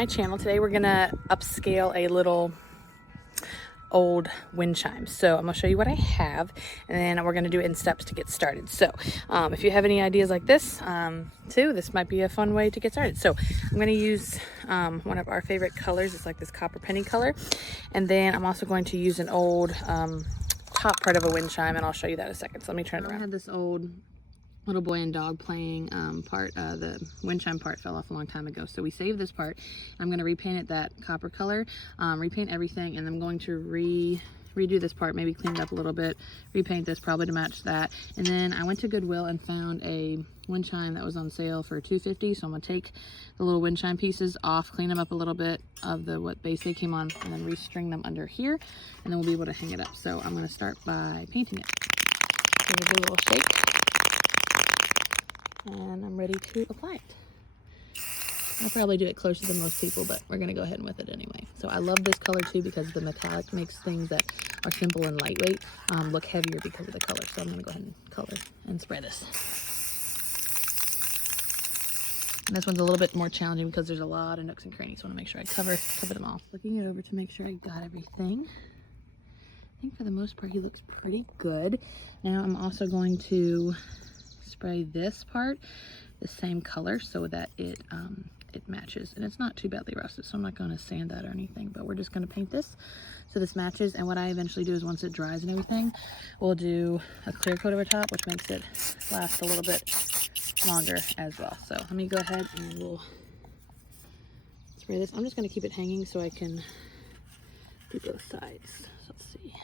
my channel. Today we're gonna upscale a little old wind chime. So I'm gonna show you what I have, and then we're gonna do it in steps to get started. So if you have any ideas like this too, this might be a fun way to get started. So I'm gonna use one of our favorite colors. It's like this copper penny color, and then I'm also going to use an old top part of a wind chime, and I'll show you that in a second. So let me turn it around. I had this old little boy and dog playing part. The wind chime part fell off a long time ago, so we saved this part. I'm going to repaint it that copper color, repaint everything, and I'm going to redo this part, maybe clean it up a little bit, repaint this probably to match that. And then I went to Goodwill and found a wind chime that was on sale for $2.50. So I'm going to take the little wind chime pieces off, clean them up a little bit of what base they came on, and then restring them under here, and then we'll be able to hang it up. So I'm going to start by painting it. Give it a little shake, and I'm ready to apply it. I'll probably do it closer than most people, but we're gonna go ahead and with it anyway. So I love this color too because the metallic makes things that are simple and lightweight look heavier because of the color. So I'm gonna go ahead and color and spray this. And this one's a little bit more challenging because there's a lot of nooks and crannies. So I wanna make sure I cover them all. Looking it over to make sure I got everything. I think for the most part he looks pretty good. Now I'm also going to spray this part the same color so that it matches, and it's not too badly rusted, so I'm not going to sand that or anything, but we're just going to paint this so this matches. And what I eventually do is once it dries and everything, we'll do a clear coat over top, which makes it last a little bit longer as well. So let me go ahead and we'll spray this. I'm just going to keep it hanging so I can do both sides. So let's see.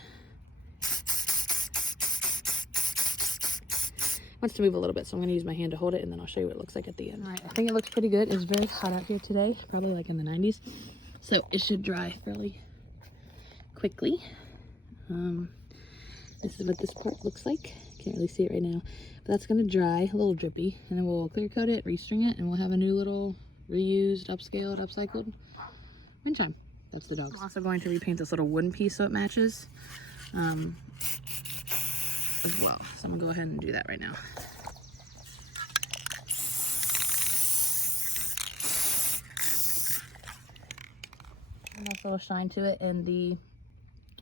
Wants to move a little bit, so I'm going to use my hand to hold it, and then I'll show you what it looks like at the end. All right, I think it looks pretty good. It's very hot out here today, probably like in the 90s, so it should dry fairly quickly. This is what this part looks like. Can't really see it right now, but that's going to dry a little drippy, and then we'll clear coat it, restring it, and we'll have a new little reused, upscaled, upcycled wind chime. That's the dog's. I'm also going to repaint this little wooden piece so it matches as well. So I'm gonna go ahead and do that right now. Nice little shine to it, and the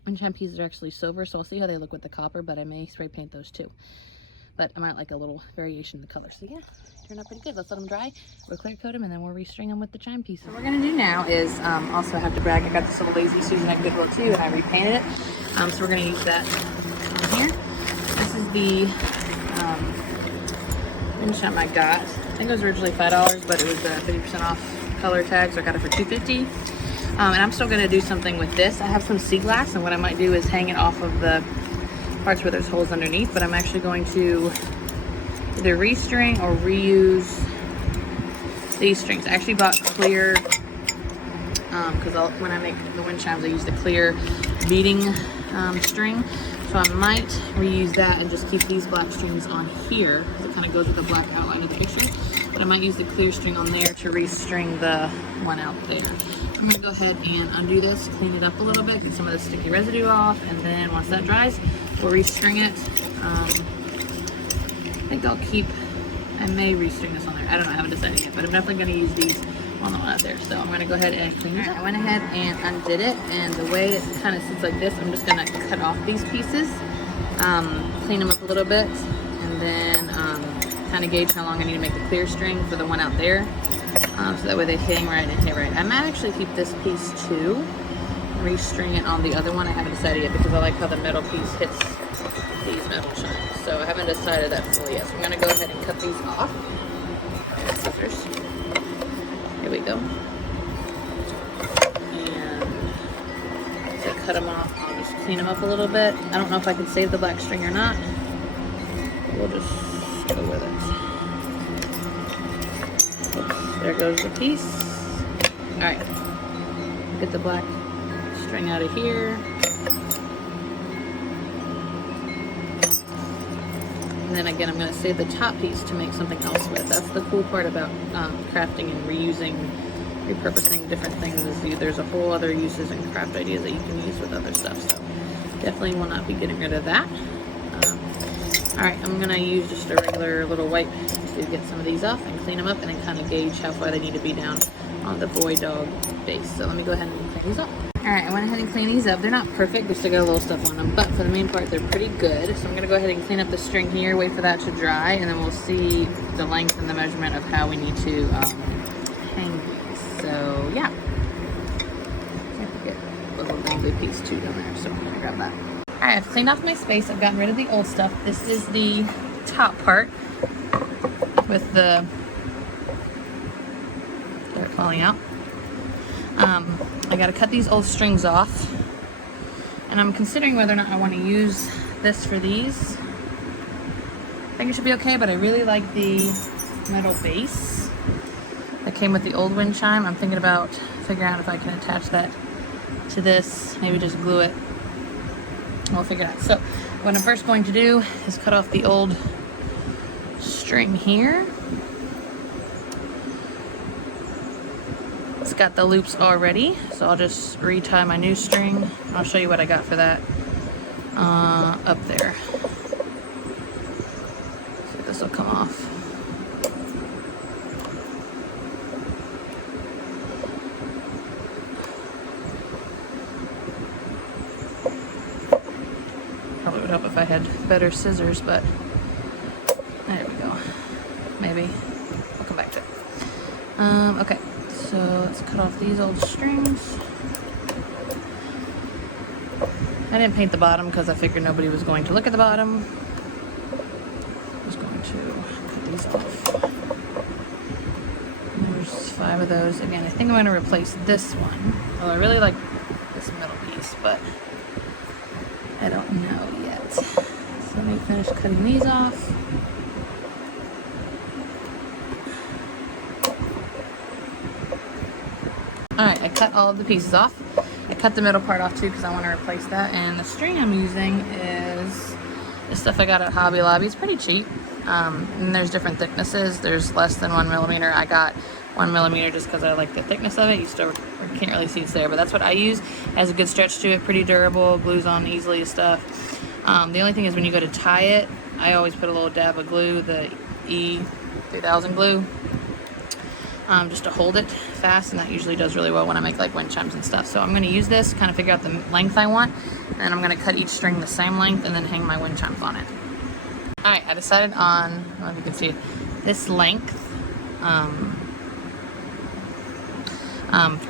wind chime pieces are actually silver, so I'll see how they look with the copper, but I may spray paint those too. But I might like a little variation in the color. So yeah, turned out pretty good. Let's let them dry. We'll clear coat them, and then we'll restring them with the chime pieces. What we're gonna do now is also have to brag, I got this little Lazy Susan at Goodwill too, and I repainted it. So we're gonna use that in here. This is the wind chime I got. I think it was originally $5, but it was 50% off color tag, so I got it for $2.50. And I'm still going to do something with this. I have some sea glass, and what I might do is hang it off of the parts where there's holes underneath, but I'm actually going to either restring or reuse these strings. I actually bought clear, because when I make the wind chimes, I use the clear beading string. So I might reuse that and just keep these black strings on here, because it kind of goes with the black outline of the picture. But I might use the clear string on there to restring the one out there. I'm gonna go ahead and undo this, clean it up a little bit, get some of the sticky residue off, and then once that dries, we'll restring it. I think I may restring this on there. I don't know, I haven't decided yet, but I'm definitely gonna use these on the one out there. So I'm gonna go ahead and clean it up. I went ahead and undid it, and the way it kind of sits like this, I'm just gonna cut off these pieces, clean them up a little bit, and then kind of gauge how long I need to make the clear string for the one out there, so that way they hang right and hit right. I might actually keep this piece too, restring it on the other one. I haven't decided yet because I like how the metal piece hits these metal chimes. So I haven't decided that fully yet. So I'm gonna go ahead and cut these off. Scissors. Here we go. And as I cut them off, I'll just clean them up a little bit. I don't know if I can save the black string or not. We'll just go with it. Oops, there goes the piece. All right, get the black string out of here. And then again, I'm going to save the top piece to make something else with. That's the cool part about crafting and reusing, repurposing different things, is there's a whole other uses and craft ideas that you can use with other stuff. So definitely will not be getting rid of that. All right, I'm going to use just a regular little wipe to get some of these off and clean them up, and then kind of gauge how far they need to be down on the boy dog base. So let me go ahead and clean these up. Alright, I went ahead and cleaned these up. They're not perfect, they still got a little stuff on them, but for the main part, they're pretty good. So I'm gonna go ahead and clean up the string here, wait for that to dry, and then we'll see the length and the measurement of how we need to hang these. So yeah. I forget a little dangly piece too down there, so I'm gonna grab that. Alright, I've cleaned off my space. I've gotten rid of the old stuff. This is the top part with the dirt falling out. I gotta cut these old strings off, and I'm considering whether or not I want to use this for these. I think it should be okay, but I really like the metal base that came with the old wind chime. I'm thinking about figuring out if I can attach that to this, maybe just glue it. We'll figure it out. So what I'm first going to do is cut off the old string here. It's got the loops already, so I'll just retie my new string. I'll show you what I got for that up there. See if this will come off. Probably would help if I had better scissors, but there we go. Maybe. I'll come back to it. Okay. So let's cut off these old strings. I didn't paint the bottom because I figured nobody was going to look at the bottom. I'm just going to cut these off. There's 5 of those. Again, I think I'm going to replace this one. Oh, I really like this middle piece, but I don't know yet. So let me finish cutting these off. Alright, I cut all of the pieces off. I cut the middle part off too because I want to replace that. And the string I'm using is the stuff I got at Hobby Lobby. It's pretty cheap. And there's different thicknesses. There's less than 1 millimeter. I got 1 millimeter just because I like the thickness of it. You still can't really see it's there, but that's what I use. It has a good stretch to it, pretty durable, glues on easily and stuff. The only thing is when you go to tie it, I always put a little dab of glue, the E3000 glue. Just to hold it fast, and that usually does really well when I make like wind chimes and stuff. So I'm going to use this, kind of figure out the length I want, and then I'm going to cut each string the same length and then hang my wind chimes on it. Alright, I decided on, I don't know if you can see it, this length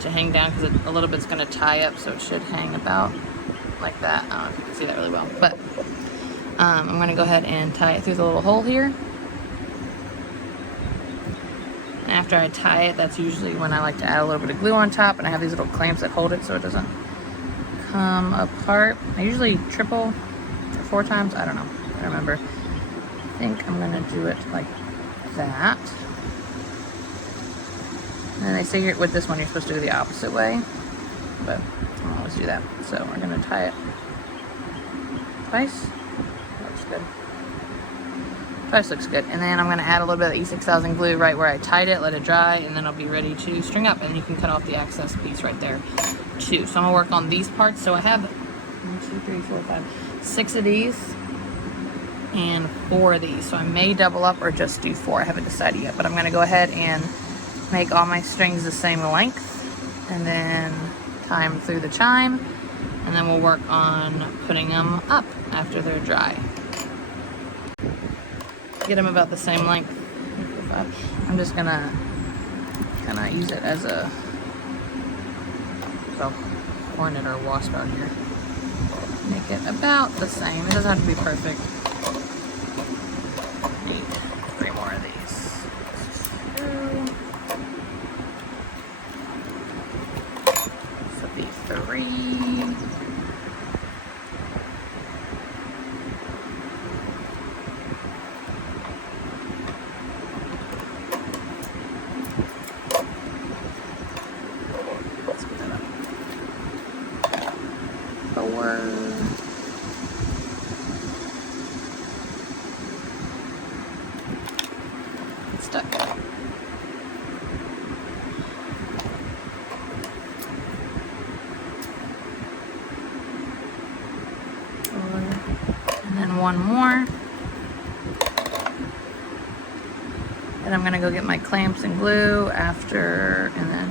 to hang down because a little bit's going to tie up, so it should hang about like that. I don't know if you can see that really well, but I'm going to go ahead and tie it through the little hole here. After I tie it, that's usually when I like to add a little bit of glue on top, and I have these little clamps that hold it so it doesn't come apart. I usually triple or 4 times, I don't know, I don't remember. I think I'm gonna do it like that. And then they say with this one you're supposed to do the opposite way, but I don't always do that. So we're gonna tie it twice. Looks good. Twice looks good. And then I'm going to add a little bit of E6000 glue right where I tied it, let it dry, and then I'll be ready to string up. And you can cut off the excess piece right there too. So I'm going to work on these parts. So I have 1, 2, 3, 4, 5, 6 of these and 4 of these. So I may double up or just do 4. I haven't decided yet, but I'm going to go ahead and make all my strings the same length and then tie them through the chime, and then we'll work on putting them up after they're dry. Get them about the same length. I'm just gonna kind of use it as a hornet or wasp out here. Make it about the same. It doesn't have to be perfect. Need 3 more of these. This will be 3. It's stuck. And then 1 more. And I'm gonna go get my clamps and glue after, and then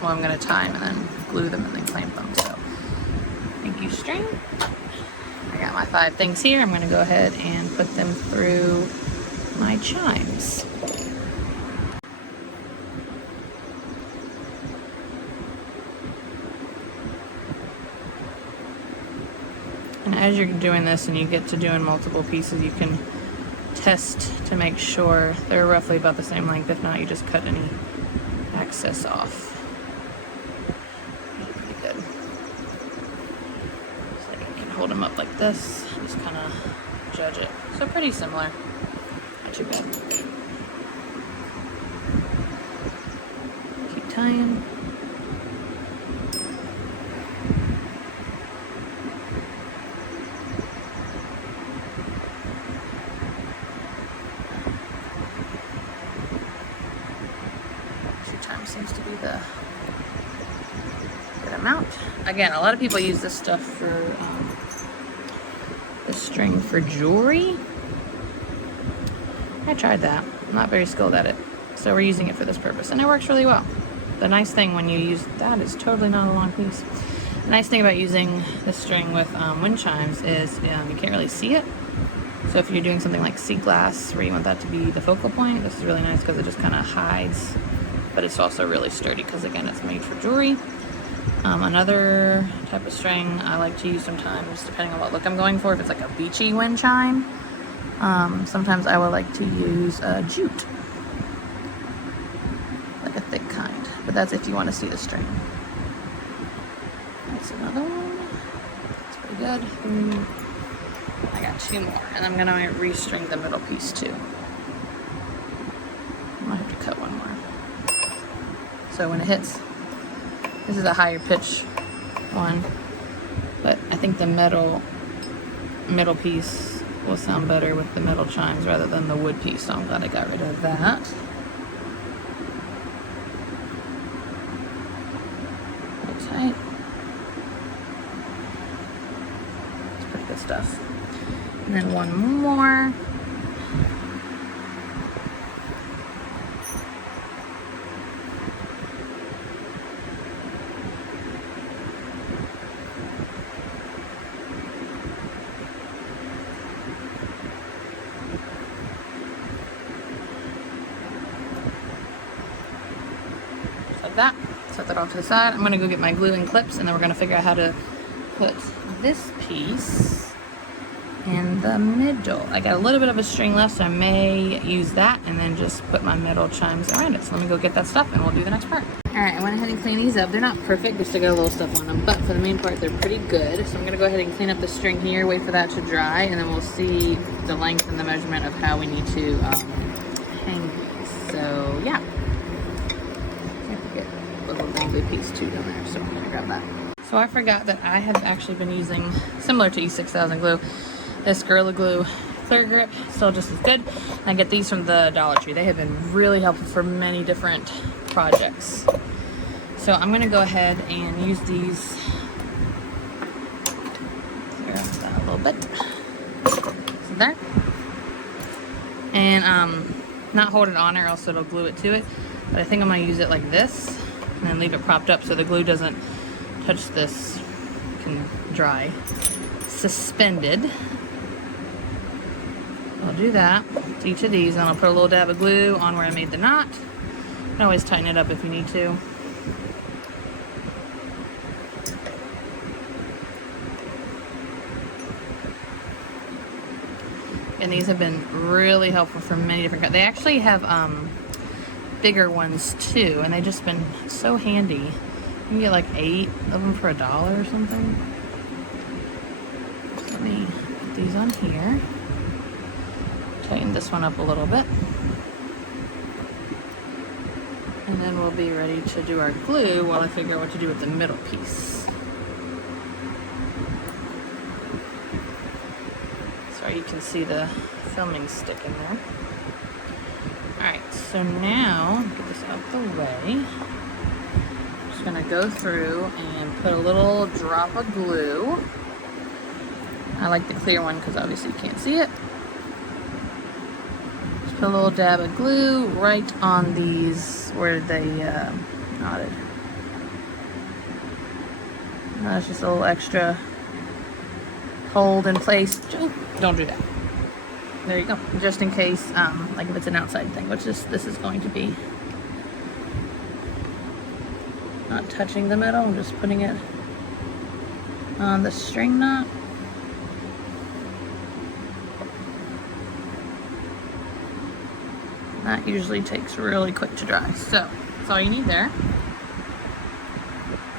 well, I'm gonna tie them and then glue them and then clamp them. So thank you, string. I got my 5 things here. I'm gonna go ahead and put them through my chimes. And as you're doing this and you get to doing multiple pieces, you can test to make sure they're roughly about the same length. If not, you just cut any excess off. Pretty good. So you can hold them up like this, just kind of judge it. So pretty similar, not too bad. Keep tying. Seems to be the good amount. Again, a lot of people use this stuff for the string for jewelry. I tried that. I'm not very skilled at it, so we're using it for this purpose, and it works really well. The nice thing when you use that is totally not a long piece. The nice thing about using this string with wind chimes is you can't really see it. So if you're doing something like sea glass where you want that to be the focal point, this is really nice because it just kind of hides. But it's also really sturdy because, again, it's made for jewelry. Another type of string I like to use sometimes, depending on what look I'm going for, if it's like a beachy wind chime, sometimes I would like to use jute, like a thick kind, but that's if you want to see the string. That's another one. That's pretty good. I got 2 more, and I'm going to restring the middle piece too. I might have to cut one more. So when it hits, this is a higher pitch one, but I think the middle piece will sound better with the metal chimes rather than the wood piece, so I'm glad I got rid of that. Hold tight. It's pretty good stuff. And then one more. That, set that off to the side. I'm gonna go get my glue and clips, and then we're gonna figure out how to put this piece in the middle. I got a little bit of a string left, so I may use that and then just put my middle chimes around it. So let me go get that stuff and we'll do the next part. All right, I went ahead and cleaned these up. They're not perfect, they still got a little stuff on them, but for the main part, they're pretty good. So I'm gonna go ahead and clean up the string here, wait for that to dry, and then we'll see the length and the measurement of how we need to hang these. So yeah. A longer piece too down there, so I'm gonna grab that. So I forgot that I have actually been using, similar to E6000 glue, this Gorilla Glue Clear Grip, still just as good. I get these from the Dollar Tree. They have been really helpful for many different projects. So I'm gonna go ahead and use these. Clear up that a little bit. So there. And not hold it on or else it'll glue it to it. But I think I'm gonna use it like this and then leave it propped up so the glue doesn't touch this, can dry. Suspended. I'll do that to each of these, and I'll put a little dab of glue on where I made the knot. You can always tighten it up if you need to. And these have been really helpful for many different kinds. They actually have bigger ones too, and they've just been so handy. You can get like 8 of them for $1 or something. Let me put these on here. Tighten this one up a little bit. And then we'll be ready to do our glue while I figure out what to do with the middle piece. Sorry, you can see the filming stick in there. Alright, so now, get this out the way. I'm just gonna go through and put a little drop of glue. I like the clear one because obviously you can't see it. Just put a little dab of glue right on these where they knotted. It's just a little extra hold in place. Don't do that. There you go. Just in case, like if it's an outside thing, which this is going to be. Not touching the metal, I'm just putting it on the string knot. That usually takes really quick to dry. So that's all you need there.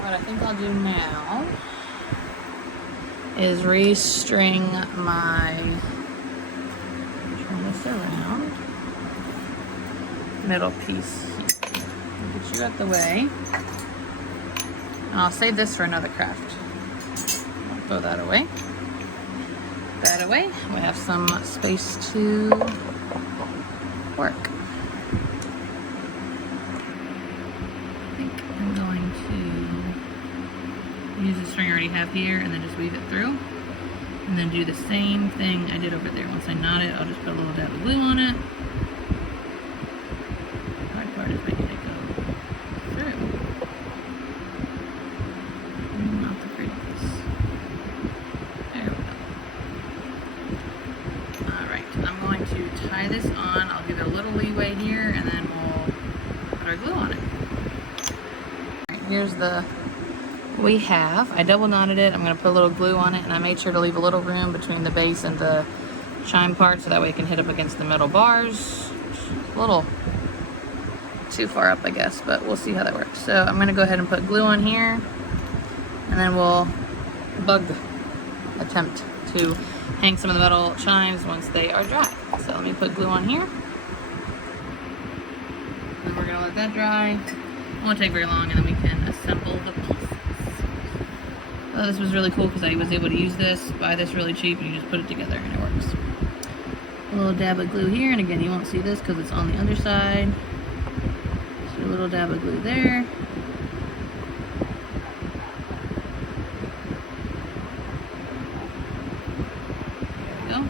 What I think I'll do now is restring my, turn this around, middle piece. Get you out the way. I'll save this for another craft. I'll throw that away. That away. We have some space to work. I think I'm going to use the string I already have here and then just weave it through. And then do the same thing I did over there. Once I knot it, I'll just put a little dab of glue on it. The hard part is making it go through. Not the prettiest. There we go. Alright, I'm going to tie this on. I'll give it a little leeway here and then we'll put our glue on it. Alright, here's the we have. I double knotted it. I'm going to put a little glue on it, and I made sure to leave a little room between the base and the chime part so that way it can hit up against the metal bars. A little too far up, I guess, but we'll see how that works. So I'm going to go ahead and put glue on here, and then we'll attempt to hang some of the metal chimes once they are dry. So let me put glue on here, and we're going to let that dry. It won't take very long, and then we can assemble the pieces. This was really cool because I was able to use this, buy this really cheap, and you just put it together and it works. A little dab of glue here, and again, you won't see this because it's on the underside. So a little dab of glue there. There we go.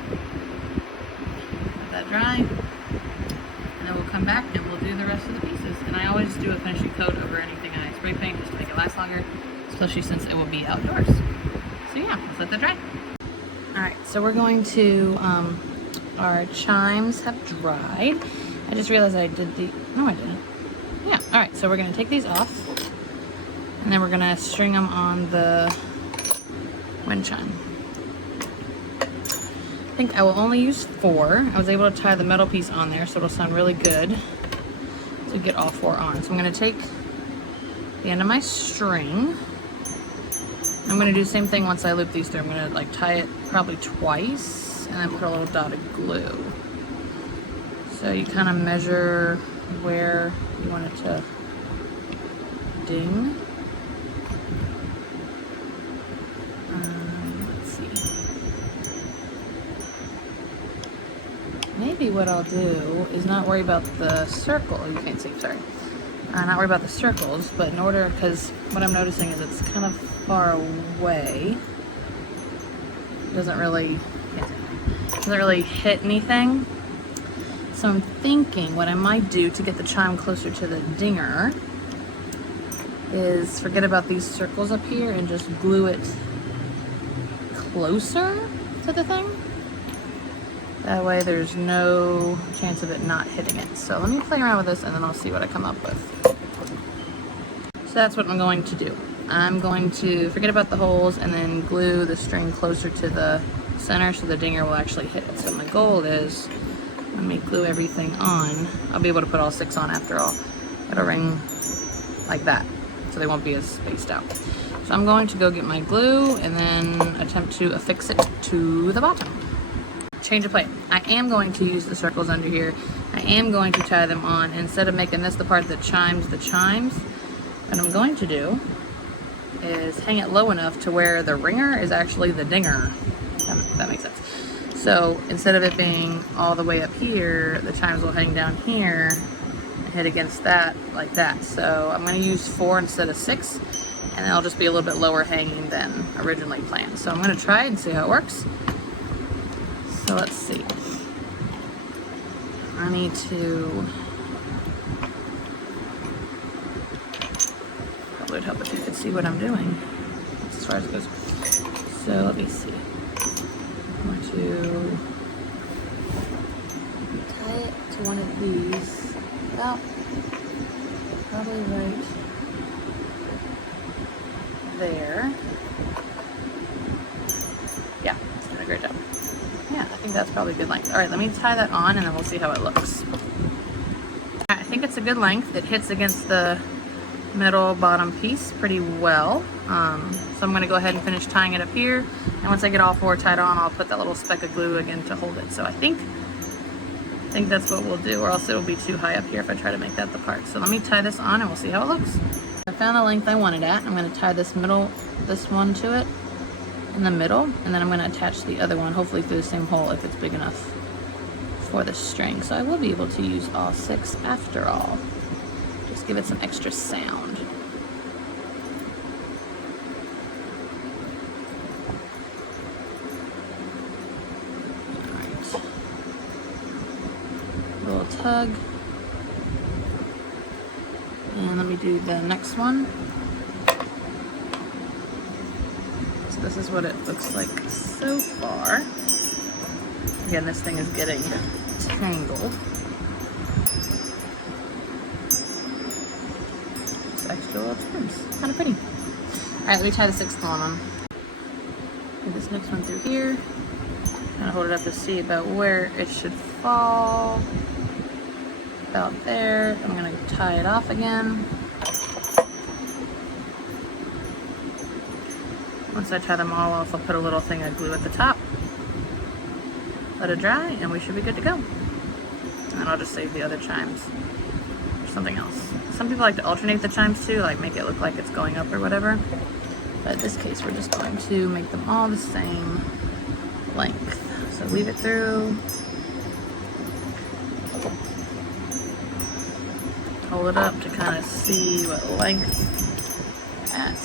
Let that dry. And then we'll come back and we'll do the rest of the pieces. And I always do a finishing coat over anything I spray paint just to make it last longer, especially since it will be outdoors. So yeah, let's let that dry. Alright, so we're going to, our chimes have dried. I just realized I did no I didn't. Yeah, alright, so we're going to take these off, and then we're going to string them on the wind chime. I think I will only use 4. I was able to tie the metal piece on there, so it'll sound really good to get all 4 on. So I'm going to take the end of my string. I'm going to do the same thing once I loop these through. I'm going to like tie it probably twice and then put a little dot of glue. So you kind of measure where you want it to ding. Let's see. Maybe what I'll do is not worry about the circle. You can't see, sorry. Not worry about the circles, but in order, because what I'm noticing is it's kind of far away. It doesn't really hit anything. So I'm thinking what I might do to get the chime closer to the dinger is forget about these circles up here and just glue it closer to the thing. That way there's no chance of it not hitting it. So let me play around with this and then I'll see what I come up with. So that's what I'm going to do. I'm going to forget about the holes and then glue the string closer to the center so the dinger will actually hit it. So my goal is, when we glue everything on, I'll be able to put all 6 on after all. It'll ring like that, so they won't be as spaced out. So I'm going to go get my glue and then attempt to affix it to the bottom. Change of plan. I am going to use the circles under here. I am going to tie them on. Instead of making this the part that chimes the chimes, what I'm going to do is hang it low enough to where the ringer is actually the dinger. If that makes sense. So instead of it being all the way up here, the chimes will hang down here and hit against that like that. So I'm going to use 4 instead of 6, and it'll just be a little bit lower hanging than originally planned. So I'm going to try it and see how it works. So let's see. I need to, probably would help if you could see what I'm doing. Let's far as it goes. So let me see. I'm going to tie it to one of these, about probably right there. Yeah, it's doing a great job. Yeah, I think that's probably a good length. All right, let me tie that on and then we'll see how it looks. I think it's a good length. It hits against the middle bottom piece pretty well. So I'm gonna go ahead and finish tying it up here. And once I get all four tied on, I'll put that little speck of glue again to hold it. So I think that's what we'll do, or else it'll be too high up here if I try to make that the part. So let me tie this on and we'll see how it looks. I found the length I wanted at. I'm gonna tie this one to it in the middle, and then I'm gonna attach the other one, hopefully through the same hole if it's big enough for the string. So I will be able to use all 6 after all. Just give it some extra sound. Alright. A little tug. And let me do the next one. So this is what it looks like so far. Again, this thing is getting tangled. Just extra little trims. Kind of pretty. Alright, let me tie the 6th one on. Get this next one through here. Kind of hold it up to see about where it should fall. About there. I'm going to tie it off again. Once I tie them all off, I'll put a little thing of glue at the top. Let it dry, and we should be good to go. And I'll just save the other chimes for something else. Some people like to alternate the chimes too, like make it look like it's going up or whatever. But in this case, we're just going to make them all the same length. So weave it through. Hold it up to kind of see what length at.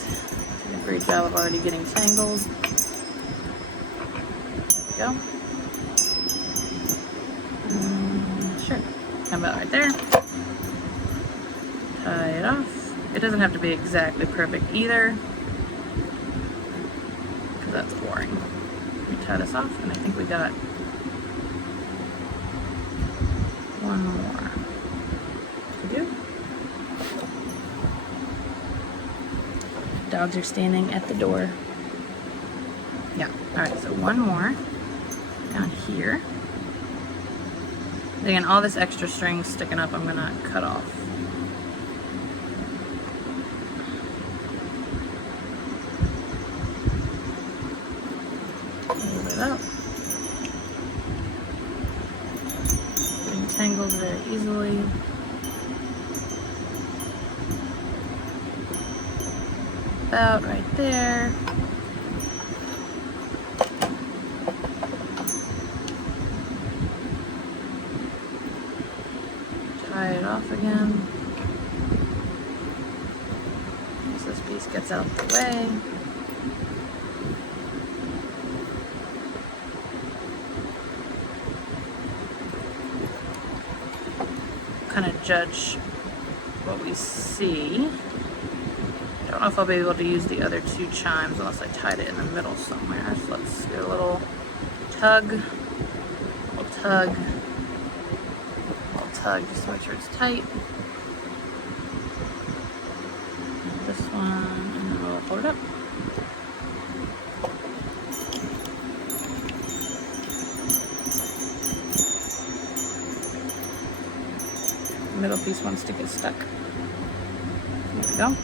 Did a great job of already getting tangled. There we go. Sure, about right there. Tie it off. It doesn't have to be exactly perfect either, because that's boring. We tie this off, and I think we got one more to do. Dogs are standing at the door. Yeah, all right, so one more down here. Again, all this extra string sticking up, I'm gonna cut off. Move it up. Getting tangled very easily. About right there. Tie it off again. As this piece gets out of the way. Kind of judge what we see. I don't know if I'll be able to use the other 2 chimes unless I tied it in the middle somewhere. So let's get a little tug, just to make sure it's tight. This one, and then we'll hold it up. The middle piece wants to get stuck. There we go.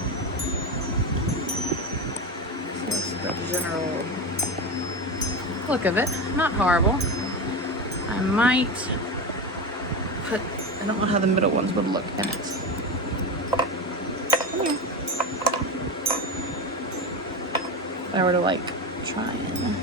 So that's the general look of it. Not horrible. I might put, I don't know how the middle ones would look in it. Come here. If I were to like try and,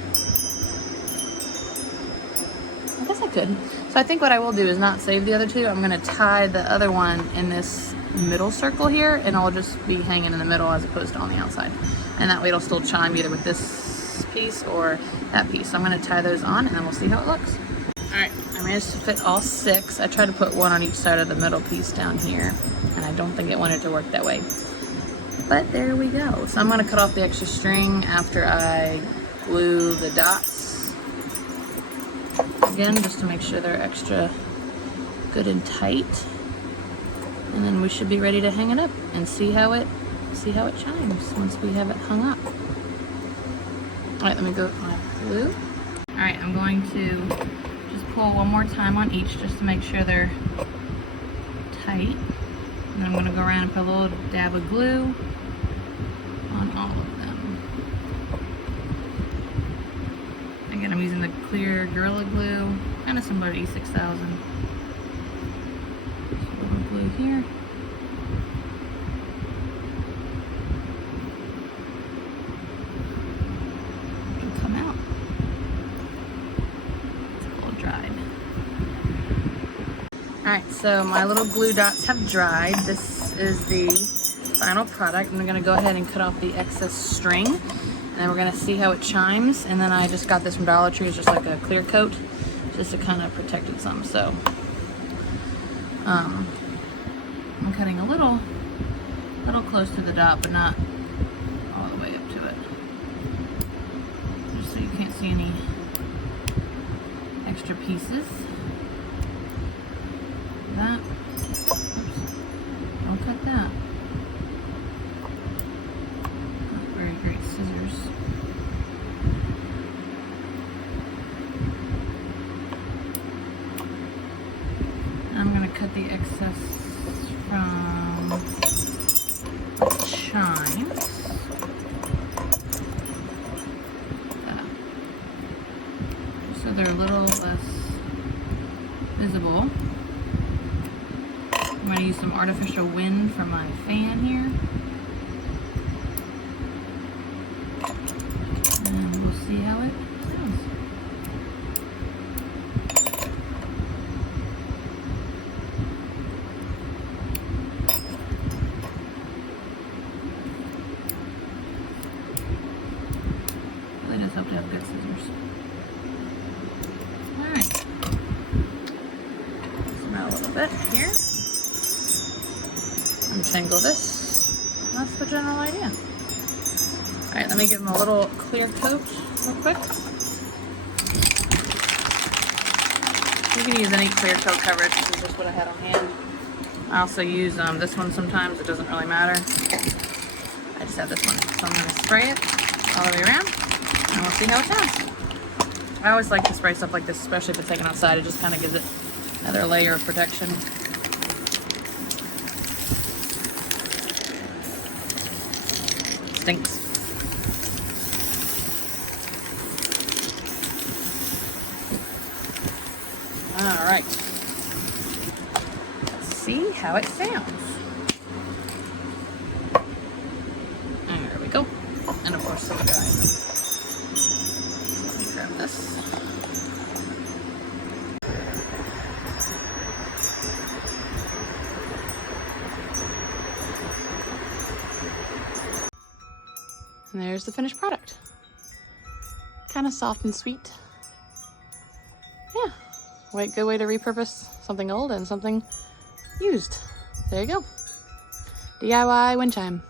I guess I could. So I think what I will do is not save the other 2. I'm gonna tie the other one in this middle circle here, and I'll just be hanging in the middle as opposed to on the outside. And that way it'll still chime either with this piece or that piece. So I'm gonna tie those on and then we'll see how it looks. All right, I managed to fit all 6. I tried to put one on each side of the middle piece down here, and I don't think it wanted to work that way. But there we go. So I'm gonna cut off the extra string after I glue the dots. Again, just to make sure they're extra good and tight. And then we should be ready to hang it up and see how it chimes once we have it hung up. All right, let me go with my glue. All right, I'm going to just pull one more time on each just to make sure they're tight. And then I'm gonna go around and put a little dab of glue on all of them. Again, I'm using the clear Gorilla Glue, kind of similar to E6000. Just a little glue here. It'll come out. It's a little dried. Alright, so my little glue dots have dried. This is the final product. I'm gonna go ahead and cut off the excess string, and then we're gonna see how it chimes. And then I just got this from Dollar Tree. It's just like a clear coat, just to kind of protect it some. So I'm cutting a little close to the dot, but not all the way up to it, just so you can't see any extra pieces. That. Oops. Don't cut that. Not very great scissors. I'm going to cut the excess from the chimes. So they're a little less visible. I'm going to use some artificial wind for my fan here. And we'll see how it sounds. Really does help to have good scissors. Alright. Smell a little bit here. Untangle this. That's the general idea. Alright, let me give them a little clear coat real quick. You can use any clear coat coverage. This is just what I had on hand. I also use this one sometimes. It doesn't really matter. I just have this one. So I'm going to spray it all the way around, and we'll see how it sounds. I always like to spray stuff like this, especially if it's taken outside. It just kind of gives it another layer of protection. Stinks. All right. Let's see how it sounds. There we go. And of course, some dry. Let me grab this. And there's the finished product. Kind of soft and sweet. Yeah, good way to repurpose something old and something used. There you go. DIY wind chime.